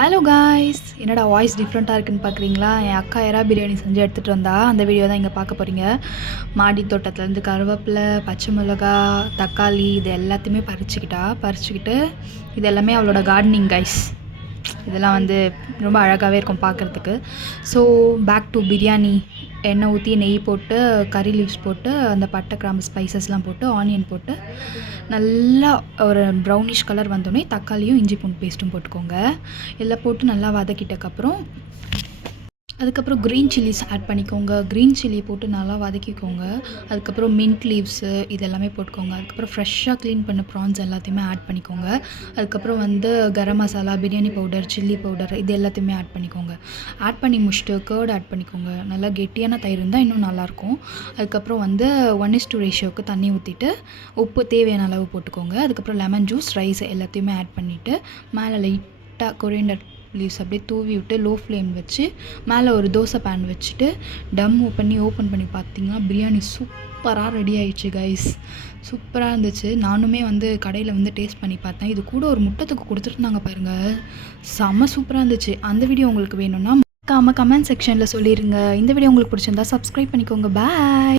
Hello guys, என்னடா voice டிஃப்ரெண்ட்டாக இருக்குன்னு பார்க்குறீங்களா? என் அக்கா எறா பிரியாணி செஞ்சு எடுத்துகிட்டு வந்தா அந்த வீடியோ தான் இங்கே பார்க்க போகிறீங்க. மாடி தோட்டத்துலேருந்து கருவேப்பிலை, பச்சை மிளகா, தக்காளி இது எல்லாத்தையுமே பறிச்சுக்கிட்டு இது எல்லாமே அவளோட கார்டனிங் கைஸ். இதெல்லாம் வந்து ரொம்ப அழகாகவே இருக்கும் பார்க்குறதுக்கு. So back to biryani. எண்ணெய் ஊற்றி நெய் போட்டு கறி லீவ்ஸ் போட்டு அந்த பட்டை கிராம்பு ஸ்பைசஸ்லாம் போட்டு ஆனியன் போட்டு நல்லா ஒரு ப்ரௌனிஷ் கலர் வந்தோடனே தக்காளியும் இஞ்சி பூண்டு பேஸ்ட்டும் போட்டுக்கோங்க. எல்லாம் போட்டு நல்லா வதக்கிட்டக்கப்புறம் அதுக்கப்புறம் க்ரீன் சில்லிஸ் ஆட் பண்ணிக்கோங்க. க்ரீன் சில்லி போட்டு நல்லா வதக்கிக்கோங்க. அதுக்கப்புறம் மின்ட் லீவ்ஸு இதெல்லாமே போட்டுக்கோங்க. அதுக்கப்புறம் ஃப்ரெஷ்ஷாக க்ளீன் பண்ண ப்ரான்ஸ் எல்லாத்தையுமே ஆட் பண்ணிக்கோங்க. அதுக்கப்புறம் வந்து garam masala, biryani powder, chilli powder இது எல்லாத்தையுமே ஆட் பண்ணிக்கோங்க. ஆட் பண்ணி முடிச்சுட்டு கர்ட் ஆட் பண்ணிக்கோங்க. நல்லா கெட்டியான தயிர் இருந்தால் இன்னும் நல்லாயிருக்கும். அதுக்கப்புறம் வந்து 1:2 ரேஷியோவுக்கு தண்ணி ஊற்றிட்டு உப்பு தேவையான அளவு போட்டுக்கோங்க. அதுக்கப்புறம் லெமன் ஜூஸ், ரைஸ் எல்லாத்தையுமே ஆட் பண்ணிவிட்டு மேலே லைட்டாக கொரியண்டர் லீவ்ஸ் அப்படியே தூவி விட்டு லோ ஃப்ளேம் வச்சு மேலே ஒரு தோசை பேன் வச்சுட்டு ஓப்பன் பண்ணி பார்த்தீங்கன்னா பிரியாணி சூப்பராக ரெடி ஆயிடுச்சு கைஸ். சூப்பராக இருந்துச்சு. நானுமே வந்து கடையில் வந்து டேஸ்ட் பண்ணி பார்த்தேன். இது கூட ஒரு முட்டைத்துக்கு கொடுத்துருந்தாங்க பாருங்கள், செம்ம சூப்பராக இருந்துச்சு. அந்த வீடியோ உங்களுக்கு வேணும்னா கமெண்ட் செக்ஷனில் சொல்லிடுங்க. இந்த வீடியோ உங்களுக்கு பிடிச்சிருந்தா சப்ஸ்கிரைப் பண்ணிக்கோங்க. பாய்.